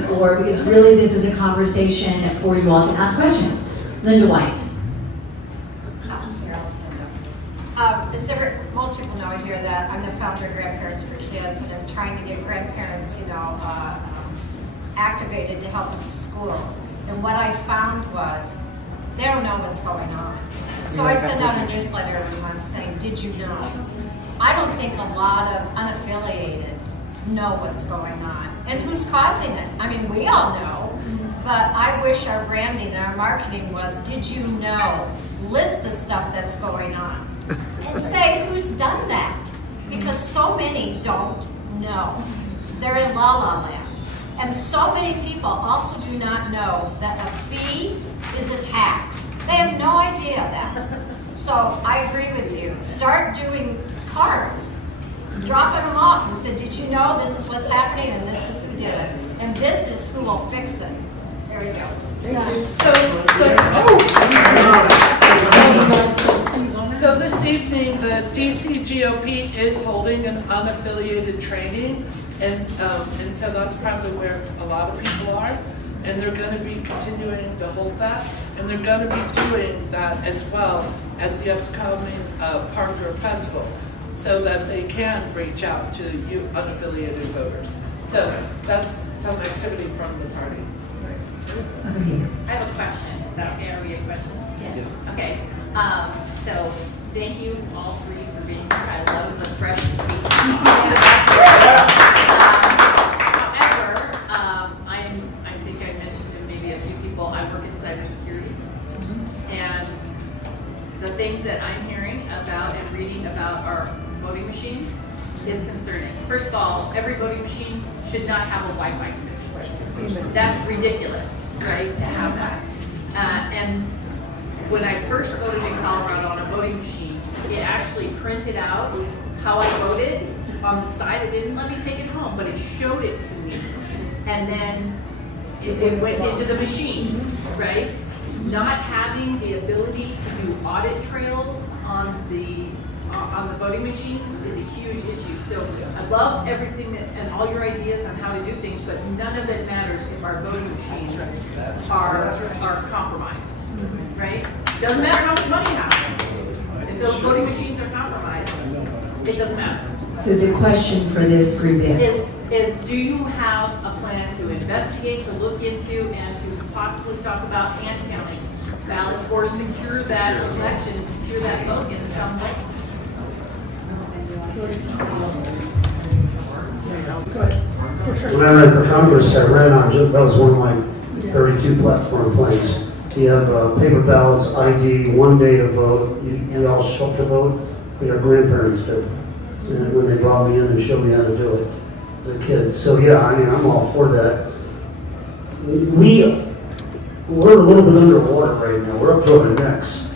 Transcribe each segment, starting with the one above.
the floor because really this is a conversation for you all to ask questions. Linda White. Most people know here that I'm the founder of Grandparents for Kids, and I'm trying to get grandparents, activated to help in schools. And what I found was they don't know what's going on. So I send out a newsletter every month saying, did you know? I don't think a lot of unaffiliateds know what's going on and who's causing it. I mean, we all know, but I wish our branding and our marketing was, did you know? List the stuff that's going on and say who's done that, because so many don't know. They're in la la land. And so many people also do not know that a fee is a tax. They have no idea that. So I agree with you. Start doing cards, dropping them off and say, did you know this is what's happening and this is who did it? And this is who will fix it. There you go. So this evening, the DC GOP is holding an unaffiliated training, and so that's probably where a lot of people are, and they're going to be continuing to hold that, and they're going to be doing that as well at the upcoming Parker Festival, so that they can reach out to you unaffiliated voters. So that's some activity from the party. I have a question. Is that okay? Are we getting questions? Yes. Okay. So thank you all three for being here. I love the fresh meat. However, I think I mentioned to maybe a few people, I work in cybersecurity. And the things that I'm hearing about and reading about our voting machines is concerning. First of all, every voting machine should not have a Wi-Fi connection. That's ridiculous, right, to have that. And when I first voted in Colorado on a voting machine, it actually printed out how I voted on the side. It didn't let me take it home, but it showed it to me. And then it went into the machine, right? Not having the ability to do audit trails on the voting machines is a huge issue. So I love everything and all your ideas on how to do things, but none of it matters if our voting machines are compromised, right? Doesn't matter how much money you have. If those voting machines are compromised, it doesn't matter. So the question for this group is do you have a plan to investigate, to look into, and to possibly talk about hand counting ballots or secure that election, secure that vote in some way? When I ran for Congress, I ran on, that was one of my 32 platform plans. You have paper ballots, ID, one day to vote. We all show up to vote. We our grandparents did. And when they brought me in and showed me how to do it as a kid. So yeah, I mean, I'm all for that. We're a little bit underwater right now. We're up to our necks.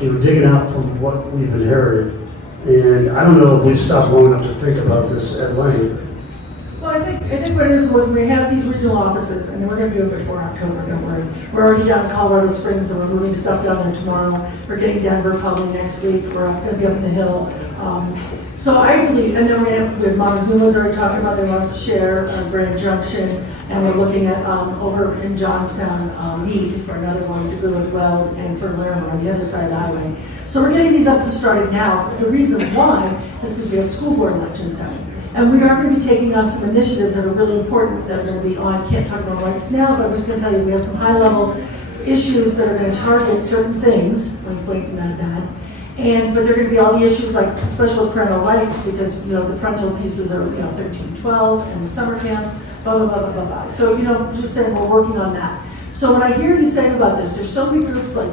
Digging out from what we've inherited. And I don't know if we've stopped long enough to think about this at length. Well, I think what it is when we have these regional offices, and we're going to do it before October, don't worry. We're already down in Colorado Springs, and we're moving stuff down there tomorrow. We're getting Denver probably next week. We're going to be up in the Hill. So I believe, and then we have Montezuma's already talking about they want us to share Grand Junction, and we're looking at over in Johnstown, Meade for another one to go as well, and for Larimer on the other side of the highway. So we're getting these up to starting now. The reason why is because we have school board elections coming. And we are going to be taking on some initiatives that are really important that are going to be on. I can't talk about right now, but I'm just going to tell you we have some high-level issues that are going to target certain things, like not that. But they're going to be all the issues like special parental rights, because the parental pieces are 13, 12, and the summer camps, blah blah blah blah blah. So just saying we're working on that. So when I hear you saying about this, there's so many groups like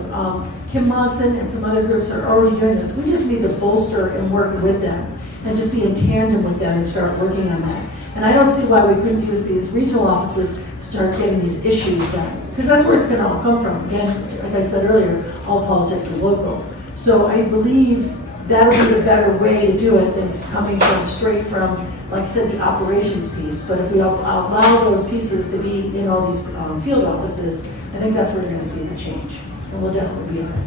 Kim Monson and some other groups that are already doing this. We just need to bolster and work with them and just be in tandem with them and start working on that. And I don't see why we couldn't use these regional offices to start getting these issues done, because that's where it's going to all come from. Again, like I said earlier, all politics is local. So I believe that'll be a better way to do it than coming straight from, like I said, the operations piece. But if we allow those pieces to be in all these field offices, I think that's where we're going to see the change. So we'll definitely be there.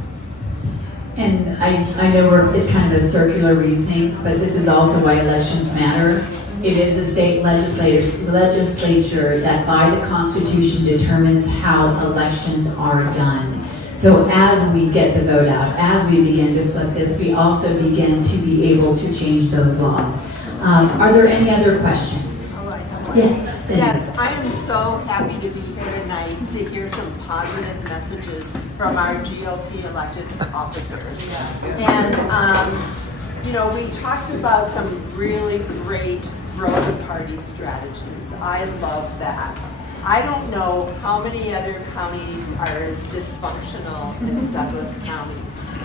And I know it's kind of a circular reasoning, but this is also why elections matter. it is a state legislature that by the Constitution determines how elections are done. So as we get the vote out, as we begin to flip this, we also begin to be able to change those laws. Are there any other questions? Yes, Cindy. Yes, I am so happy to be here tonight to hear some positive messages from our GOP elected officers. And, you know, we talked about some really great growth party strategies. I love that. I don't know how many other counties are as dysfunctional as Douglas County,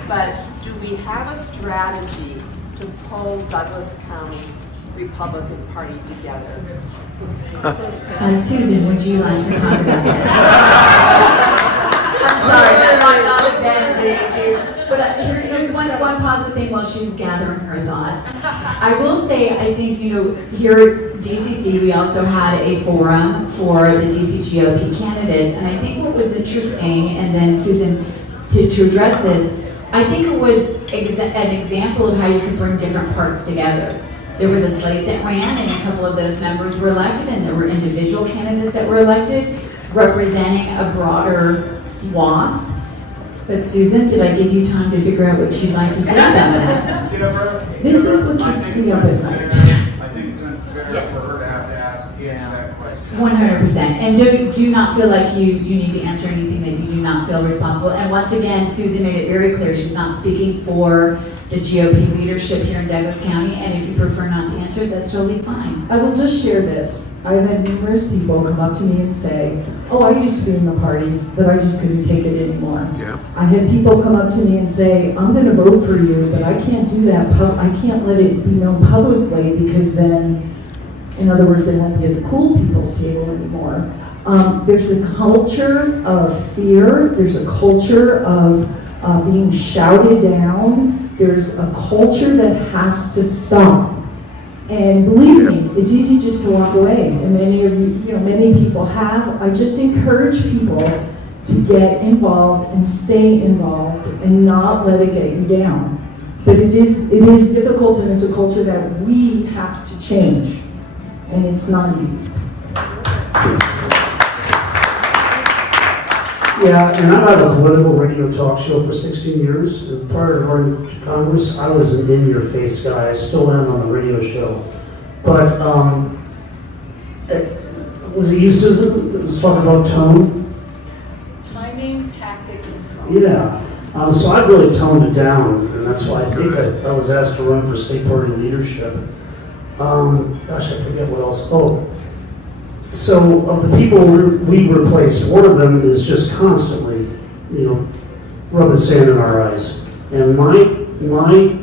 but do we have a strategy to pull Douglas County Republican Party together? Susan, would you like to talk about that? I'm sorry, that might not have been big. But here's one positive thing while she's gathering her thoughts. I will say, I think, you know, here at DCC, we also had a forum for the DC GOP candidates. And I think what was interesting, and then Susan, to address this, I think it was an example of how you could bring different parts together. There was a slate that ran, and a couple of those members were elected, and there were individual candidates that were elected, representing a broader swath. But Susan, did I give you time to figure out what you'd like to say about that? Deborah, This is what keeps me up at night. I think it's unfair for her to have to answer that question. 100%. And do not feel like you need to answer anything that you do not feel responsible. And once again, Susan made it very clear she's not speaking for the GOP leadership here in Douglas County. And if you prefer not to answer, that's totally fine. I will just share this. I've had numerous people come up to me and say, oh, I used to be in the party, but I just couldn't take it anymore. Yeah. I had people come up to me and say, I'm going to vote for you, but I can't do that. I can't let it be known publicly because then, in other words, they won't be at the cool people's table anymore. There's a culture of fear. There's a culture of being shouted down. There's a culture that has to stop. And believe me, it's easy just to walk away. And many of you, many people have. I just encourage people to get involved and stay involved and not let it get you down. But it is difficult, and it's a culture that we have to change. And it's not easy. Yeah, and I've had a political radio talk show for 16 years. And prior to running to Congress, I was an in-your-face guy. I still am on the radio show. But was it you, Susan, that was talking about tone? Timing, tactic, and tone. Yeah. So I've really toned it down, and that's why I think I was asked to run for state party leadership. Gosh, I forget what else. Oh. So of the people we replaced, one of them is just constantly, rubbing sand in our eyes. And my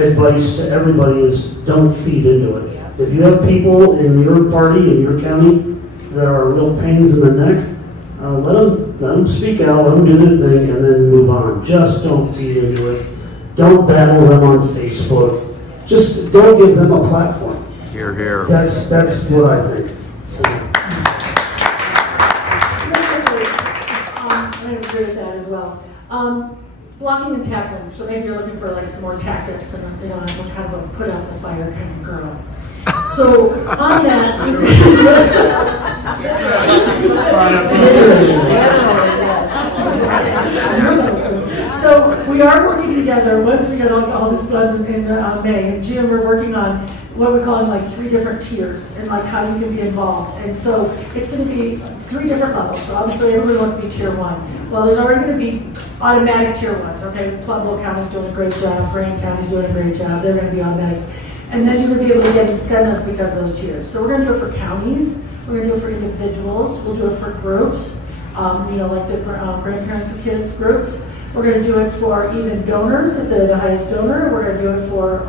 advice to everybody is don't feed into it. If you have people in your party, in your county, that are real pains in the neck, let them speak out, let them do their thing, and then move on. Just don't feed into it. Don't battle them on Facebook. Just don't give them a platform. Hear, hear. That's what I think. I agree with that as well. Blocking and tackling. So maybe you're looking for like some more tactics, and I'm kind of a put out the fire kind of girl. So on that, so we are working together. Once we get all this done in May, and Jim, we're working on what we're calling like 3 different tiers and like how you can be involved. And so it's going to be 3 different levels. So obviously everybody wants to be tier 1. Well, there's already going to be automatic tier 1s. Okay, Pueblo County's doing a great job. Grant County's doing a great job. They're going to be automatic. And then you're going to be able to get incentives because of those tiers. So we're going to do it for counties. We're going to do it for individuals. We'll do it for groups, like the grandparents of kids groups. We're going to do it for even donors if they're the highest donor. We're going to do it for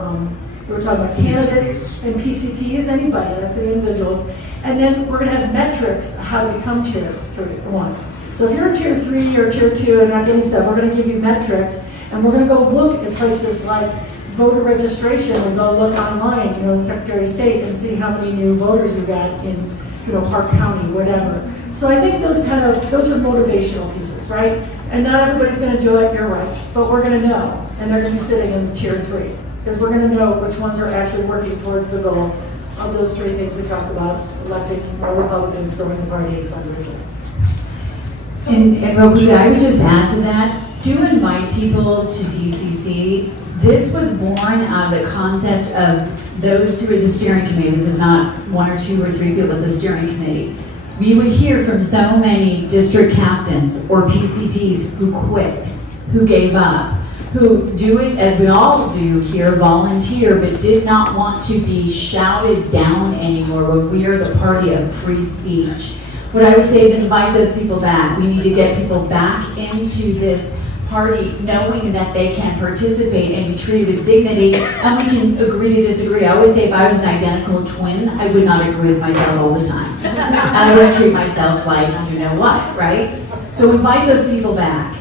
we're talking about candidates and PCPs, anybody, that's the individuals. And then we're going to have metrics how to become tier 1. So if you're tier 3 or tier 2 and not getting stuff, we're going to give you metrics, and we're going to go look at places like voter registration. We'll go look online, the Secretary of State, and see how many new voters you got in, Park County, whatever. So I think those are motivational pieces, right? And not everybody's going to do it, you're right, but we're going to know, and they're going to be sitting in tier 3. Because we're going to know which ones are actually working towards the goal of those three things we talked about, electing more Republicans, growing the party, and fundraising. And real quick, I would just add to that, do invite people to DCC. This was born out of the concept of those who are the steering committee. This is not one or two or three people, it's a steering committee. We would hear from so many district captains or PCPs who quit, who gave up, who do it as we all do here, volunteer, but did not want to be shouted down anymore when we are the party of free speech. What I would say is invite those people back. We need to get people back into this party knowing that they can participate and be treated with dignity, and we can agree to disagree. I always say if I was an identical twin, I would not agree with myself all the time. And I would treat myself like, you know what, right? So invite those people back.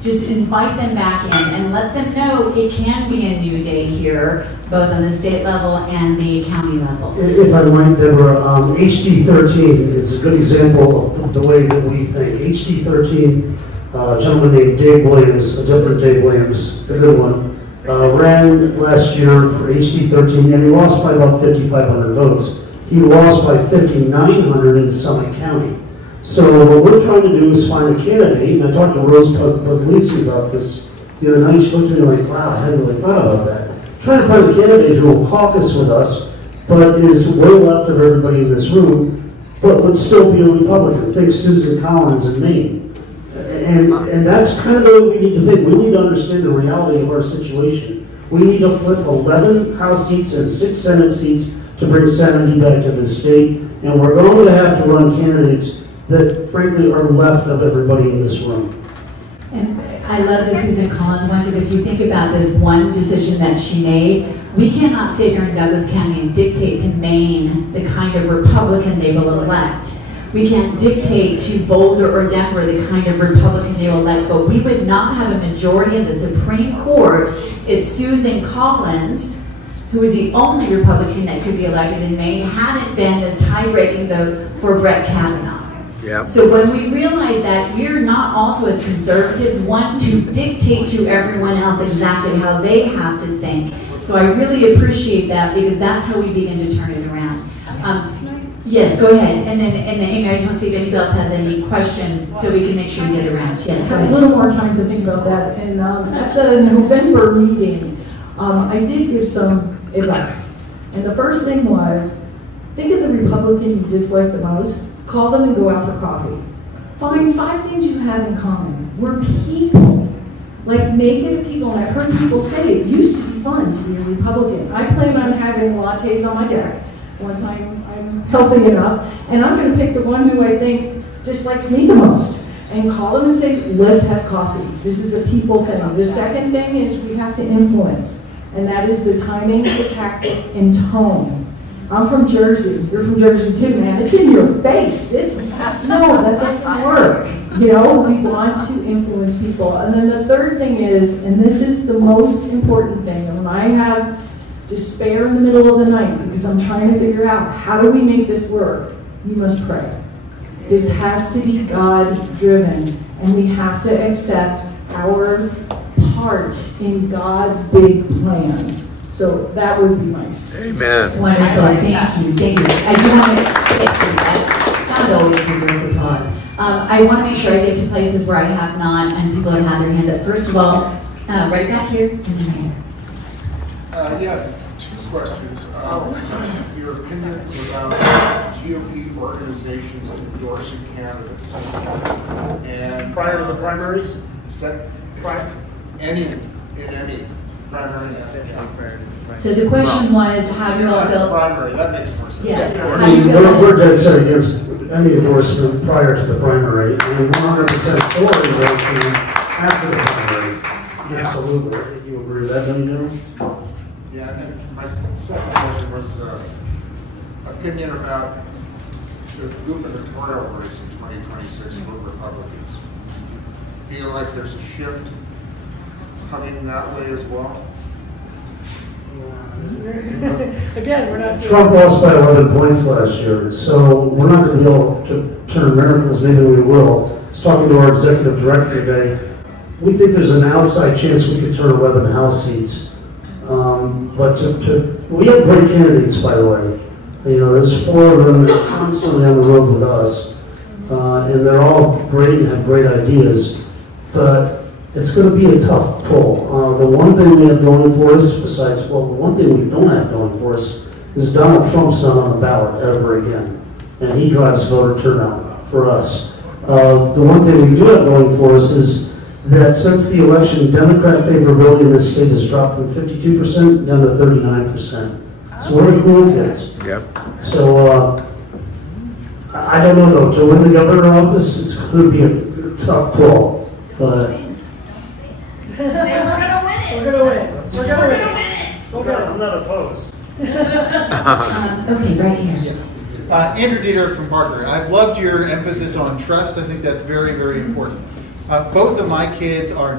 Just invite them back in and let them know it can be a new day here, both on the state level and the county level. If I might, Deborah, HD 13 is a good example of the way that we think. HD 13, a gentleman named Dave Williams, a different Dave Williams, a good one, ran last year for HD 13 and he lost by about 5,500 votes. He lost by 5,900 in Summit County. So what we're trying to do is find a candidate, and I talked to Rose Puglisi about this the other night. She looked at me like, wow, I hadn't really thought about that. Trying to find a candidate who will caucus with us, but is way left of everybody in this room, but would still be a Republican. Think Susan Collins in Maine. And that's kind of the way we need to think. We need to understand the reality of our situation. We need to flip 11 House seats and 6 Senate seats to bring sanity back to the state, and we're going to have to run candidates that frankly are left of everybody in this room. And I love the Susan Collins one, because if you think about this one decision that she made, we cannot sit here in Douglas County and dictate to Maine the kind of Republican they will elect. We can't dictate to Boulder or Denver the kind of Republican they will elect, but we would not have a majority in the Supreme Court if Susan Collins, who is the only Republican that could be elected in Maine, hadn't been this tie-breaking vote for Brett Kavanaugh. Yep. So when we realize that we're not also as conservatives want to dictate to everyone else exactly how they have to think. So I really appreciate that, because that's how we begin to turn it around. Yes, go ahead. And then Amy, I just want to see if anybody else has any questions so we can make sure we get around. Yes, go ahead. A little more time to think about that. And at the November meeting, I did give some advice. And the first thing was, think of the Republican you dislike the most. Call them and go out for coffee. Find 5 things you have in common. We're people. Like, make it a people. And I've heard people say it used to be fun to be a Republican. I plan on having lattes on my deck once I'm healthy enough. And I'm going to pick the one who I think dislikes me the most and call them and say, let's have coffee. This is a people thing. The second thing is we have to influence. And that is the timing, the tactic, and tone. I'm from Jersey. You're from Jersey too, man. It's in your face. No, that doesn't work. You know, we want to influence people. And then the third thing is, and this is the most important thing, and when I have despair in the middle of the night because I'm trying to figure out how do we make this work, you must pray. This has to be God-driven, and we have to accept our part in God's big plan. So that would be my Amen. Wonderful, thank you, thank you. I do want to, not always deserves applause. I want to make sure I get to places where I have not, and people have had their hands up. First of all, right back here, and then here. Yeah, 2 questions. Your opinion about GOP organizations endorsing candidates. And Prior to the primaries? Any primaries. So the question was, how do you all feel? Primary, that makes more sense. Yeah. How do you feel We're dead set against any endorsement prior to the primary, and 100% for endorsement after the primary. Absolutely. I think you agree with that, don't you? Yeah, and my second question was opinion about the gubernatorial race in 2026 for Republicans. Feel like there's a shift coming that way as well? Again, we're not. Trump lost by 11 points last year, so we're not going to be able to turn miracles. Maybe we will. I was talking to our executive director today. We think there's an outside chance we could turn 11 House seats. But we have great candidates, by the way. You know, there's 4 of them that are constantly on the road with us, and they're all great and have great ideas, but it's going to be a tough pull. The one thing we have going for us, besides, well, the one thing we don't have going for us is Donald Trump's not on the ballot ever again, and he drives voter turnout for us. The one thing we do have going for us is that since the election, Democrat favorability in this state has dropped from 52% down to 39%. So we're the cool kids. Yep. So I don't know though, to win the governor office, it's going to be a tough pull. But We're gonna win it. We're gonna win. We're gonna win it. Okay. I'm not opposed. Okay, right here. Andrew Dieter from Parker. I've loved your emphasis on trust. I think that's very, very important. Both of my kids are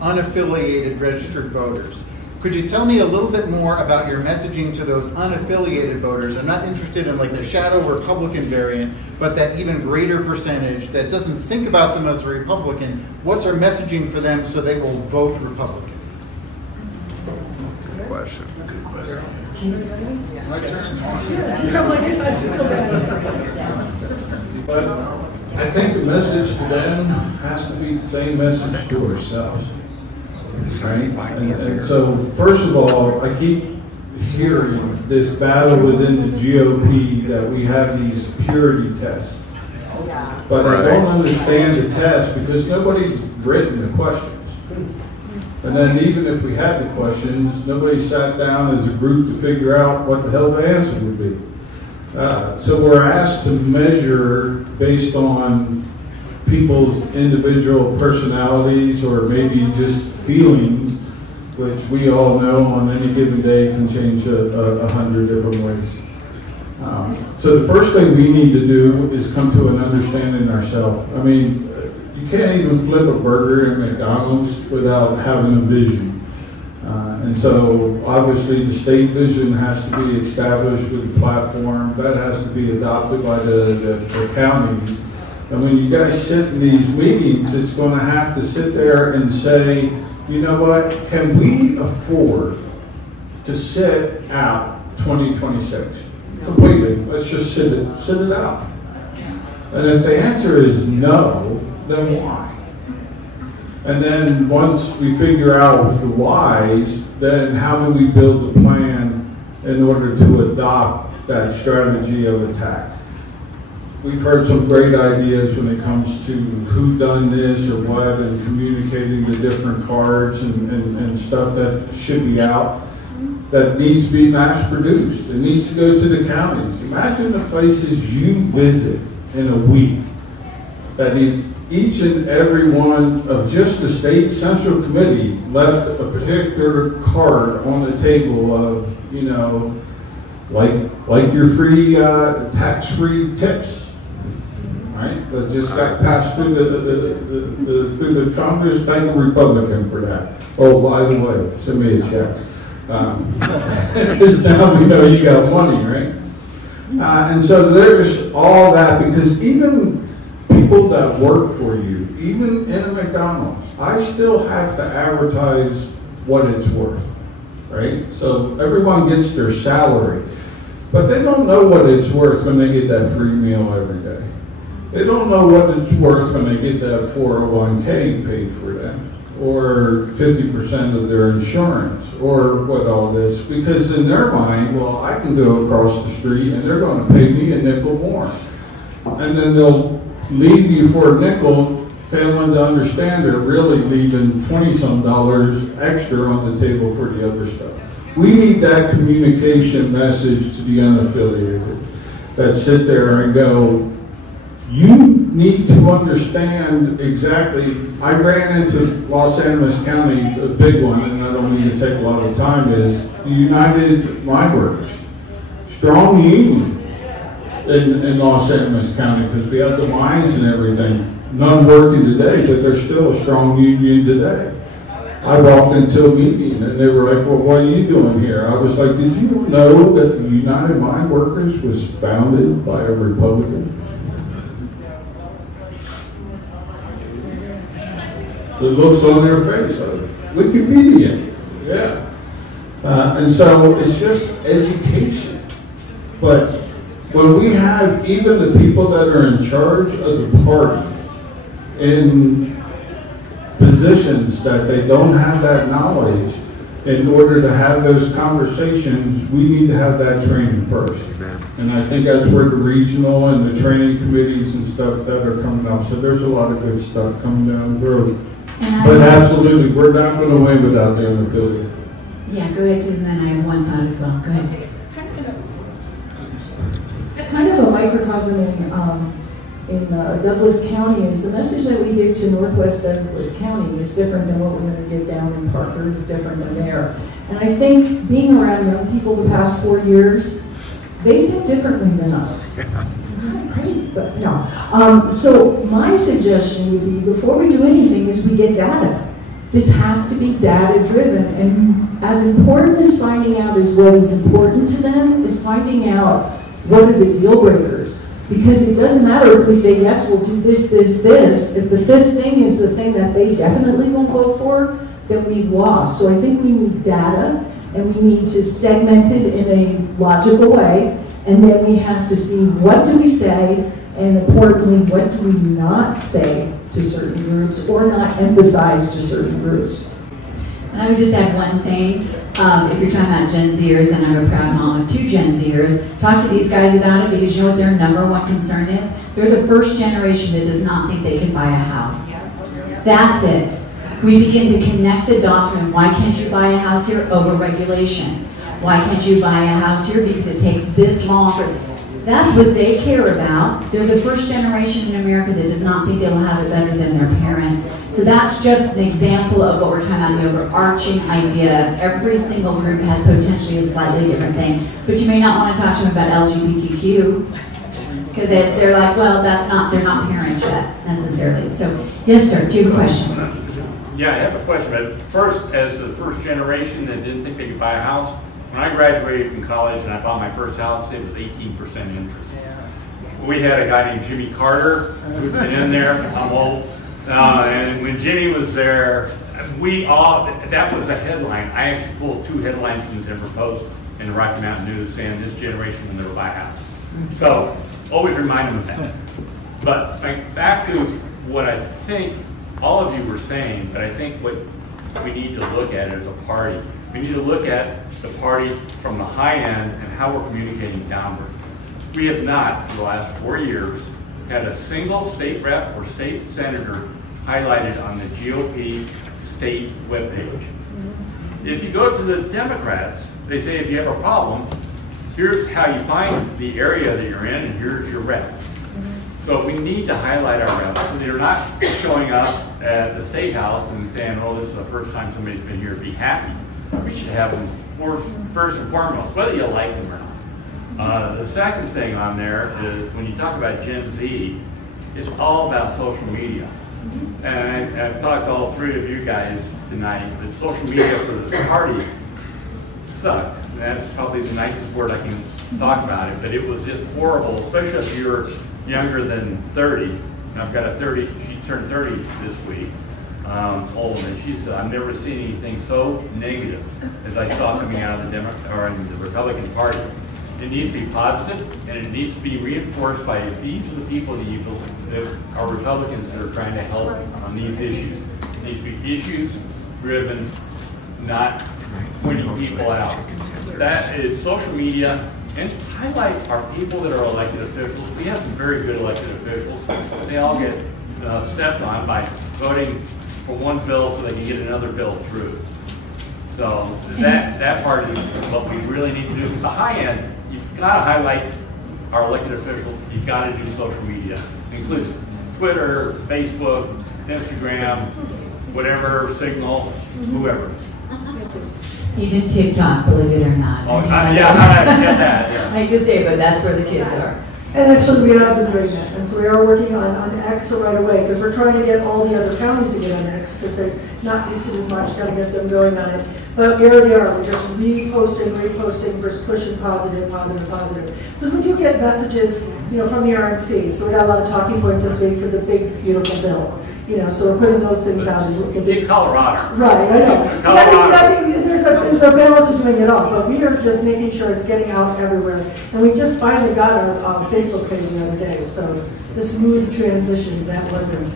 unaffiliated registered voters. Could you tell me a little bit more about your messaging to those unaffiliated voters? I'm not interested in like the shadow Republican variant, but that even greater percentage that doesn't think about them as a Republican. What's our messaging for them so they will vote Republican? Good question. Good question. But I think the message to them has to be the same message to ourselves. Right? And so, first of all, I keep hearing this battle within the GOP that we have these purity tests. But I don't understand the test because nobody's written the questions. And then even if we had the questions, nobody sat down as a group to figure out what the hell the answer would be. So we're asked to measure based on people's individual personalities or maybe just feelings, which we all know on any given day can change 100 different ways. So the first thing we need to do is come to an understanding ourselves. I mean, you can't even flip a burger in McDonald's without having a vision. And so obviously the state vision has to be established with the platform. That has to be adopted by the county. And when you guys sit in these meetings, it's going to have to sit there and say, you know what, can we afford to sit out 2026? Completely. Let's just sit it out. And if the answer is no, then why? And then once we figure out the whys, then how do we build the plan in order to adopt that strategy of attack? We've heard some great ideas when it comes to who done this or what and communicating the different cards and stuff that should be out that needs to be mass produced. It needs to go to the counties. Imagine the places you visit in a week that needs each and every one of just the state central committee left a particular card on the table of, you know, like your free tax-free tips, right? That just got passed through the Congress. Thank a Republican for that. Oh, by the way, send me a check. Because now we know you got money, right? And so there's all that, because even people that work for you, even in a McDonald's, I still have to advertise what it's worth, right? So everyone gets their salary, but they don't know what it's worth when they get that free meal every day. They don't know what it's worth when they get that 401k paid for them, or 50% of their insurance, or what all this, because in their mind, well, I can go across the street and they're going to pay me a nickel more. And then they'll leave you for a nickel, failing to understand they're really leaving $20-some extra on the table for the other stuff. We need that communication message to the unaffiliated that sit there and go, you need to understand exactly. I ran into Los Angeles County, a big one, and I don't mean to take a lot of time, is the United Mine Workers. Strong union in Los Angeles County, because we have the mines and everything. None working today, but there's still a strong union today. I walked into a meeting and they were like, well, what are you doing here? I was like, did you know that the United Mine Workers was founded by a Republican? The looks on their face, Wikipedia, yeah. And so it's just education. But when we have even the people that are in charge of the party in positions that they don't have that knowledge, in order to have those conversations, we need to have that training first. And I think that's where the regional and the training committees and stuff that are coming up. So there's a lot of good stuff coming down the road. But absolutely, we're not going to win without the unaffiliated. Yeah, go ahead, Susan, then I have one thought as well. Go ahead. Kind of a microcosm in Douglas County is the message that we give to Northwest Douglas County is different than what we're going to give down in Parker, is different than there. And I think being around young people the past 4 years, they think differently than us. Kind of crazy, but no. So my suggestion would be, before we do anything, is we get data. This has to be data driven, and as important as finding out is what is important to them, is finding out what are the deal breakers. Because it doesn't matter if we say, yes, we'll do this, this, this. If the fifth thing is the thing that they definitely won't go for, then we've lost. So I think we need data, and we need to segment it in a logical way, and then we have to see what do we say, and importantly, what do we not say to certain groups, or not emphasize to certain groups. And I would just add one thing. If you're talking about Gen Zers, and I'm a proud mom of 2 Gen Zers, talk to these guys about it, because you know what their number one concern is? They're the first generation that does not think they can buy a house. That's it. We begin to connect the dots from why can't you buy a house here? Over-regulation. Why can't you buy a house here? Because it takes this long. That's what they care about. They're the first generation in America that does not think they'll have it better than their parents. So that's just an example of what we're talking about, the overarching idea. Every single group has potentially a slightly different thing. But you may not want to talk to them about LGBTQ, because they're like, well, they're not parents yet, necessarily. So, yes, sir, do you have a question? Yeah, I have a question. But first, as the first generation that didn't think they could buy a house, when I graduated from college and I bought my first house, it was 18% interest. We had a guy named Jimmy Carter who'd been in there. I'm old. And when Jimmy was there, that was a headline. I actually pulled 2 headlines from the Denver Post and the Rocky Mountain News saying this generation will never buy a house. So always remind them of that. But back to what I think all of you were saying, but I think what we need to look at as a party, we need to look at the party from the high end and how we're communicating downward. We have not, for the last 4 years, had a single state rep or state senator highlighted on the GOP state webpage. If you go to the Democrats, they say if you have a problem, here's how you find the area that you're in, and here's your rep. So we need to highlight our reps so they're not showing up at the State House and saying, oh, this is the first time somebody's been here, be happy. We should have them first and foremost, whether you like them or not. The second thing on there is when you talk about Gen Z, it's all about social media. And I've talked to all 3 of you guys tonight that social media for this party sucked. And that's probably the nicest word I can talk about it, but it was just horrible, especially if you're younger than 30. And I've got a 30, she turned 30 this week. Old, and she said, I've never seen anything so negative as I saw coming out of the Republican Party. It needs to be positive, and it needs to be reinforced by these are the people that are Republicans that are trying to help on these issues. It needs to be issues driven, not pointing people out. That is social media, and highlight our people that are elected officials. We have some very good elected officials. They all get stepped on by voting for one bill so they can get another bill through. So that part is what we really need to do. For the high end, you've got to highlight our elected officials. You've got to do social media. It includes Twitter, Facebook, Instagram, whatever, Signal, whoever. Even TikTok, believe it or not. Oh, I get that. Yeah. I should say, but that's where the kids are. And actually, we have been doing that, and so we are working on X right away, because we're trying to get all the other counties to get on X, because they're not used to it as much, got to get them going on it. But we already are. We're just reposting, pushing positive. Because we do get messages, from the RNC, so we got a lot of talking points this week for the big, beautiful bill. You know, so we're putting those things out as well. In Colorado. Right, I know. Colorado. I think there's a balance of doing it all, but we are just making sure it's getting out everywhere. And we just finally got our Facebook page the other day, so the smooth transition, that wasn't.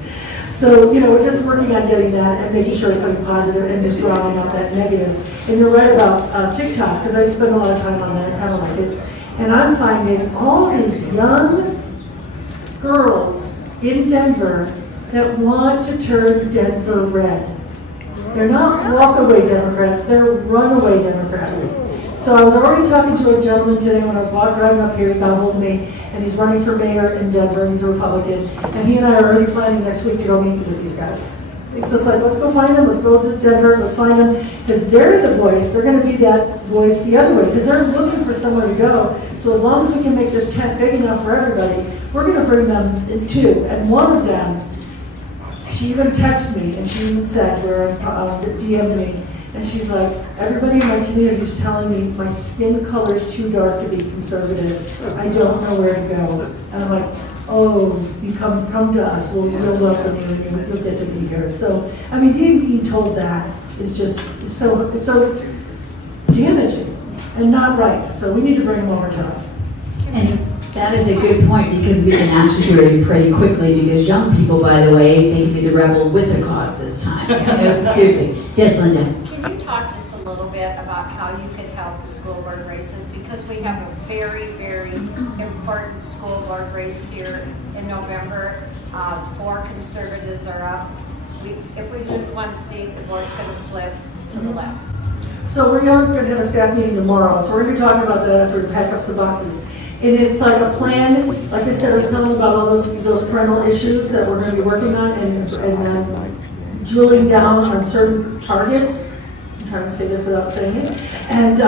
So, you know, we're just working on getting that and making sure it's putting positive and just drawing out that negative. And you're right about TikTok, because I spend a lot of time on that, I kind of like it. And I'm finding all these young girls in Denver that want to turn Denver red. They're not walkaway Democrats, they're runaway Democrats. So I was already talking to a gentleman today when I was driving up here, he got a hold of me, and he's running for mayor in Denver, he's a Republican, and he and I are already planning next week to go meet with these guys. It's just like, let's go find them, let's go to Denver, let's find them, because they're the voice, they're going to be that voice the other way, because they're looking for somewhere to go. So as long as we can make this tent big enough for everybody, we're going to bring them in too. And one of them, she even texted me, and she even said, DM'd me, and she's like, everybody in my community is telling me my skin color is too dark to be conservative. I don't know where to go. And I'm like, oh, you come to us, we'll welcome you, and you'll get to be here. So, I mean, being told that is just so damaging and not right. So we need to bring them over to us. And that is a good point, because we can actually do it pretty quickly, because young people, by the way, they can be the rebel with the cause this time. Seriously. Yes, Linda? Can you talk just a little bit about how you could help the school board races? Because we have a very, very important school board race here in November. 4 conservatives are up. If we lose one seat, the board's going to flip to the left. So we are going to have a staff meeting tomorrow, so we're going to be talking about that after we pack up some boxes. And it's like a plan, like I said, I was telling you about all those parental issues that we're going to be working on, and then drilling down on certain targets. I'm trying to say this without saying it. And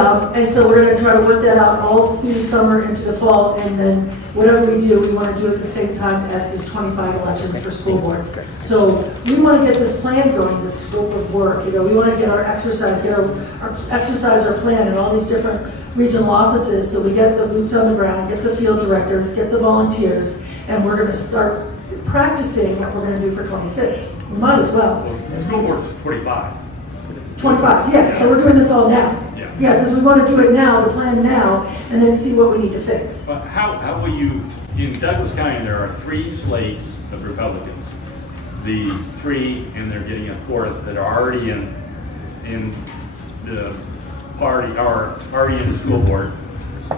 so we're going to try to work that out all through the summer into the fall, and then whatever we do, we want to do at the same time at the 25 elections for school boards. So we want to get this plan going, this scope of work. You know, we want to get our exercise, our plan in all these different regional offices, so we get the boots on the ground, get the field directors, get the volunteers, and we're going to start practicing what we're going to do for 26. We might as well. The school board's 25. 25, yeah. So we're doing this all now. Yeah, because we want to do it now, the plan now, and then see what we need to fix. But how will you, in Douglas County, there are 3 slates of Republicans. The 3, and they're getting a 4th, that are already in the party, are already in the school board.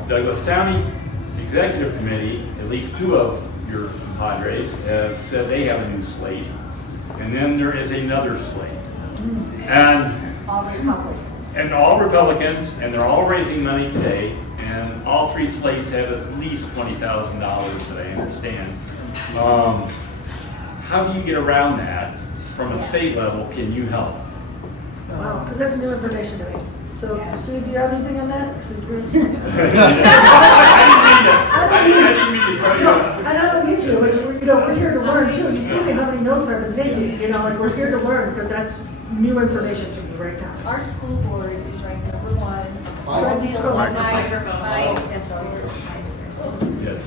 Douglas County Executive Committee, at least 2 of your compadres have said they have a new slate. And then there is another slate. And all Republicans. And all Republicans, and they're all raising money today, and all 3 slates have at least $20,000 that I understand. How do you get around that from a state level? Can you help? Wow, because that's new information to me. So, Sue, do you have anything on that? I didn't mean to tell you. I don't need to, but you know, we're here to learn too. You see me how many notes I've been taking, you know, like we're here to learn, because that's new information to me right now. Our school board is ranked number 1. Yes.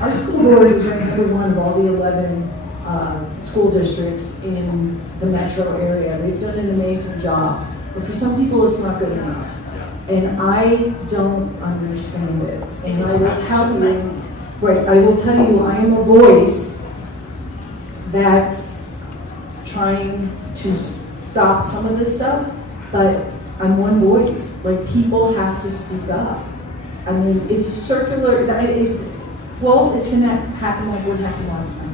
Our school board is ranked number 1 of all the 11 school districts in the metro area. They've done an amazing job. But for some people, it's not good enough. And I don't understand it. And I will tell you, I am a voice that's trying to stop some of this stuff, but I'm one voice. Like, people have to speak up. I mean, it's circular. It's going to happen like what happened last time.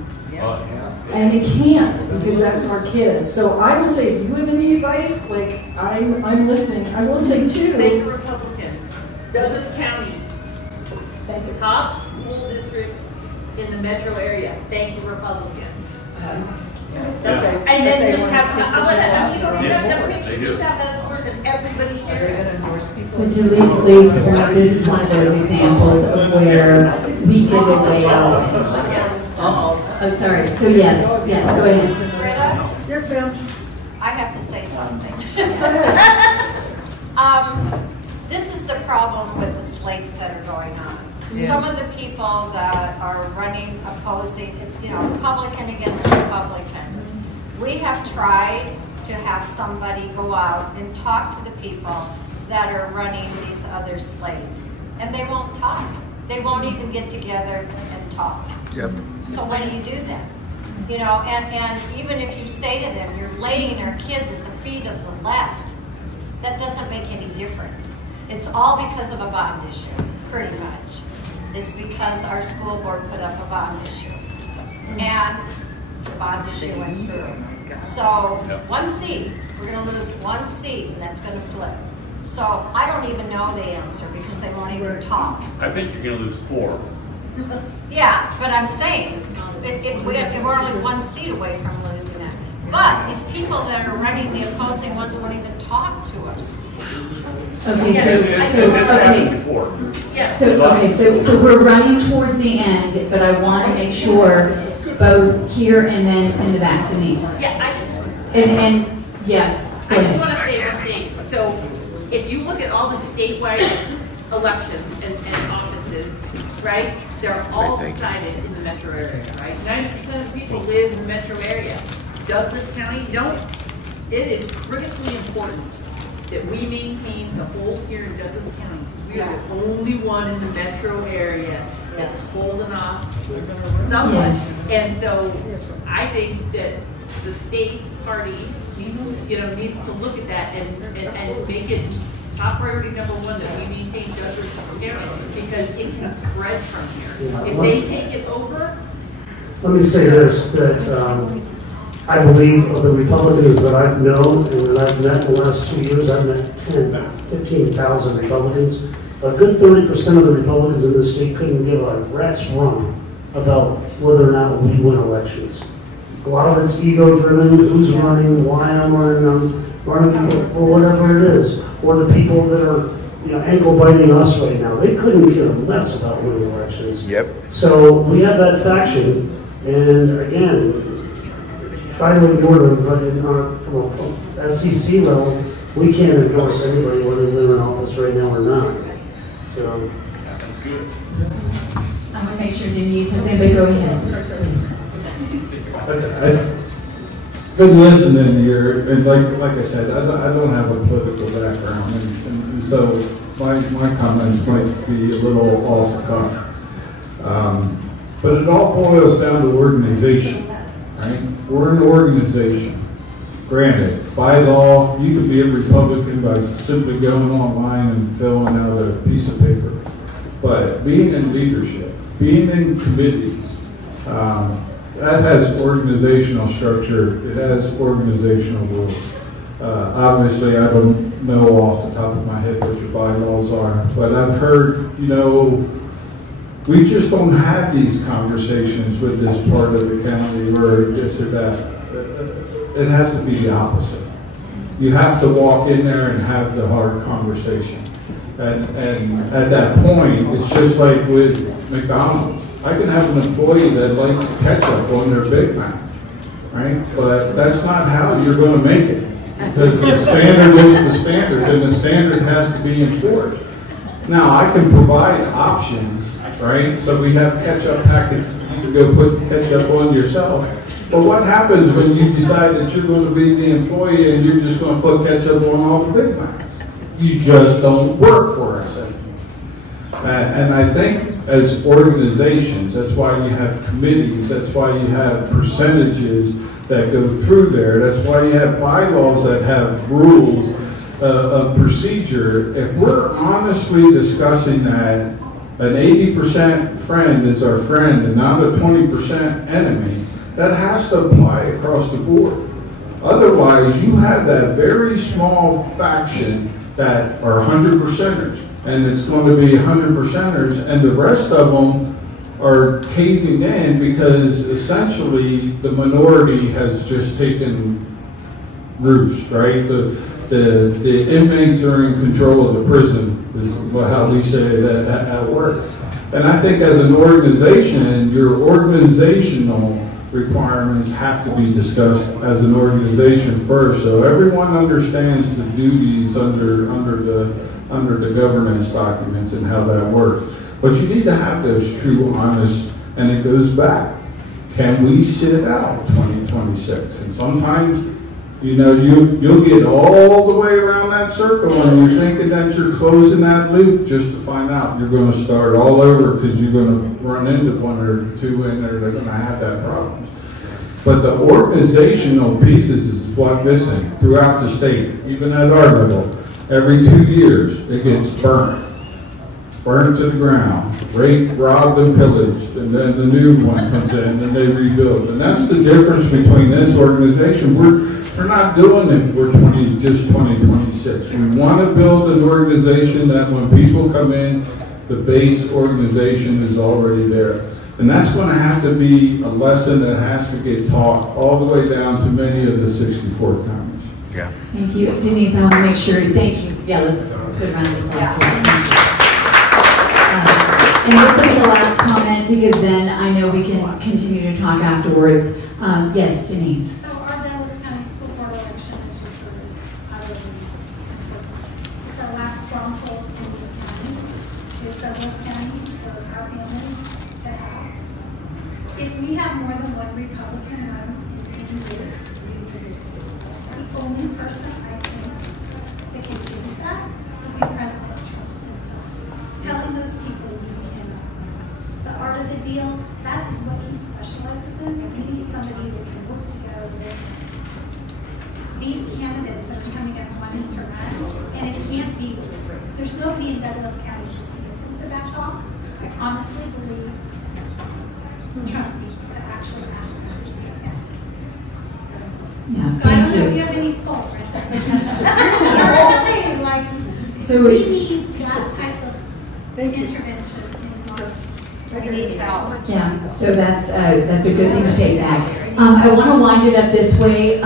And it can't, because that's our kids. So I will say, if you have any advice, like, I'm listening. I will say too. Thank you, Republican. Douglas County, top school district in the metro area. Thank you, Republican. And then just have, you don't even have to make sure you just have that scores and everybody share it. But to Lee's point, this is one of those examples of where we give away our wins. Oh, sorry. So yes, go ahead. Brita? Yes, ma'am. I have to say something. This is the problem with the slates that are going on. Some of the people that are running opposing, it's, you know, Republican against Republican. We have tried to have somebody go out and talk to the people that are running these other slates. And they won't talk. They won't even get together and talk. Yep. So when do you do that? You know, and even if you say to them, you're laying our kids at the feet of the left, that doesn't make any difference. It's all because of a bond issue, pretty much. It's because our school board put up a bond issue. And the bond issue went through. So one seat, we're going to lose one seat, and that's going to flip. So I don't even know the answer because they won't even talk. I think you're going to lose 4. Yeah, but I'm saying we're only one seat away from losing that. But these people that are running the opposing ones won't even talk to us. So we're running towards the end, but I want to make sure both here and then in the back, Denise. Yeah, I just and yes, go I just ahead. want to say one thing. So if you look at all the statewide elections and offices, right, they're all decided in the metro area, right? 90% of the people live in the metro area. Douglas County, it is critically important that we maintain the hold here in Douglas County. We are the only one in the metro area that's holding off someone. Yes. And so I think that the state party needs to look at that and make it top priority number 1 that we maintain Douglas County, because it can spread from here. If they take it over. Let me say this, that I believe of the Republicans that I've known and that I've met in the last 2 years, I've met 15,000 Republicans. A good 30% of the Republicans in this state couldn't give a rat's run about whether or not we win elections. A lot of it's ego-driven, who's running, why I'm running for whatever it is, or the people that are ankle-biting us right now. They couldn't care less about winning elections. Yep. So we have that faction, and again, try to ignore them, but from a SCC level, we can't endorse anybody whether they live in office right now or not. So. That's good. I'm going to make sure Denise has anybody go ahead. I've been listening here, and like I said, I don't have a political background, and so my comments might be a little off the cuff. But it all boils down to organization, right? We're an organization. Granted, by law, you can be a Republican by simply going online and filling out a piece of paper. But being in leadership, being in committees, that has organizational structure. It has organizational rules. Obviously, I don't know off the top of my head what your bylaws are, but I've heard, we just don't have these conversations with this part of the county or this or that. It has to be the opposite. You have to walk in there and have the hard conversation. And at that point, it's just like with McDonald's. I can have an employee that likes ketchup on their Big Mac, right? But that's not how you're going to make it. Because the standard is the standard, and the standard has to be enforced. Now, I can provide options, right? So we have ketchup packets. You can go put the ketchup on yourself. But what happens when you decide that you're going to be the employee and you're just going to put ketchup on all the Big Macs? You just don't work for us anymore. And I think as organizations, that's why you have committees, that's why you have percentages that go through there, that's why you have bylaws that have rules of procedure. If we're honestly discussing that an 80% friend is our friend and not a 20% enemy, that has to apply across the board. Otherwise, you have that very small faction that are 100%ers, and it's going to be 100%ers, and the rest of them are caving in because essentially the minority has just taken roost, right? The inmates are in control of the prison, is how we say that at work. And I think as an organization, your organizational requirements have to be discussed as an organization first, so everyone understands the duties under under the governance documents and how that works. But you need to have those true, honest, and it goes back. Can we sit it out 2026? And sometimes, you know, you'll get all the way around that circle and you're thinking that you're closing that loop just to find out you're going to start all over because you're going to run into one or two in there that are going to have that problem. But the organizational pieces is what's missing throughout the state, even at our level. Every 2 years, it gets burned to the ground, raped, robbed, and pillaged, and then the new one comes in and they rebuild. And that's the difference between this organization. We're not doing it for just 2026. We want to build an organization that when people come in, the base organization is already there. And that's going to have to be a lesson that has to get taught all the way down to many of the 64 counties. Yeah. Thank you. Denise, I want to make sure, thank you. Yeah, let's put a round of applause. And this will be the last comment because then I know we can continue to talk afterwards. Yes, Denise. So our Douglas County School Board election, as you said, is it's our last stronghold in this county. It's Douglas County for our families to have. If we have more than one Republican run in this, the only person I think that can change that would be President Trump himself. Telling those people you cannot. The art of the deal, that is what he specializes in. We need somebody that can work together with these candidates that are coming up wanting to run, and it can't be, there's nobody in Douglas County who can get them to back off. I honestly believe Trump needs to actually ask them to sit down. Yeah, so I don't know if you have any fault right there. You're all saying, like, so we need that type of intervention in our yeah, so that's a good thing to take back. I want to wind it up this way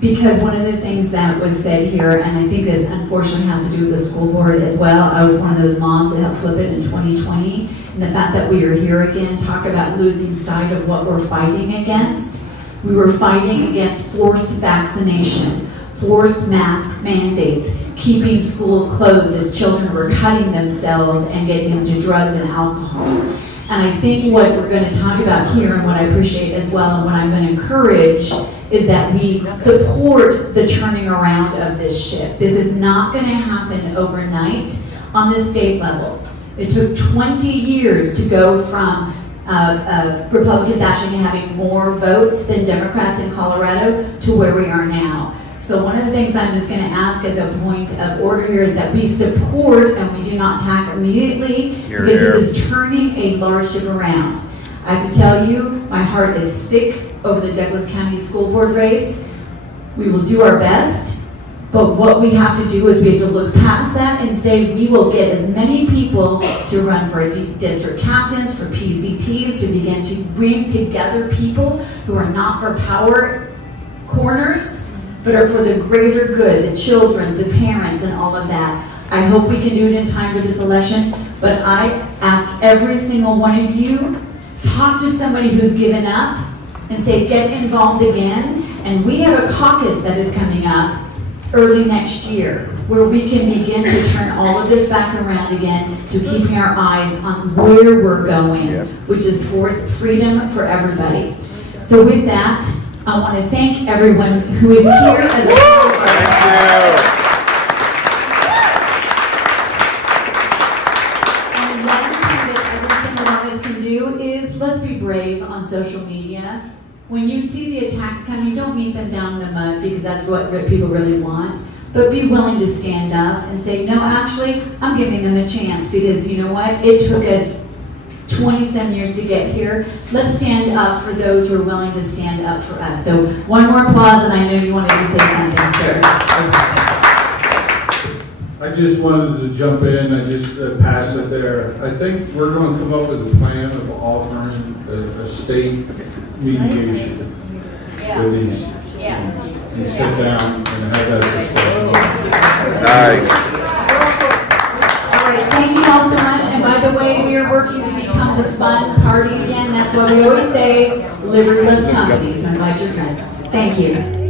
because one of the things that was said here, and I think this unfortunately has to do with the school board as well. I was one of those moms that helped flip it in 2020, and the fact that we are here again, talk about losing sight of what we're fighting against. We were fighting against forced vaccination, forced mask mandates, keeping schools closed as children were cutting themselves and getting into drugs and alcohol. And I think what we're going to talk about here and what I appreciate as well and what I'm going to encourage is that we support the turning around of this ship. This is not going to happen overnight on the state level. It took 20 years to go from Republicans actually having more votes than Democrats in Colorado to where we are now. So one of the things I'm just going to ask as a point of order here is that we support and we do not attack immediately because this is turning a large ship around. I have to tell you, my heart is sick over the Douglas County School Board race. We will do our best, but what we have to do is we have to look past that and say we will get as many people to run for district captains, for PCPs, to begin to bring together people who are not for power corners, but are for the greater good, the children, the parents, and all of that. I hope we can do it in time for this election, but I ask every single one of you, talk to somebody who's given up and say, get involved again. And we have a caucus that is coming up early next year where we can begin to turn all of this back around again to keeping our eyes on where we're going, which is towards freedom for everybody. So with that, I want to thank everyone who is here as a part of our And one thing that every single one of us can do is let's be brave on social media. When you see the attacks coming, don't meet them down in the mud because that's what people really want. But be willing to stand up and say, no, actually, I'm giving them a chance because you know what? It took us 20-some years to get here. Let's stand up for those who are willing to stand up for us. So one more applause, and I know you wanted to say something, sir. I just wanted to jump in. I just passed it there. I think we're going to come up with a plan of offering a state mediation with these. Yes. And sit down and have that discussion. Nice. All right, thank you all so much. And by the way, we are working to become the fun party again. That's what we always say. Liberty loves company, so invite your friends. Thank you.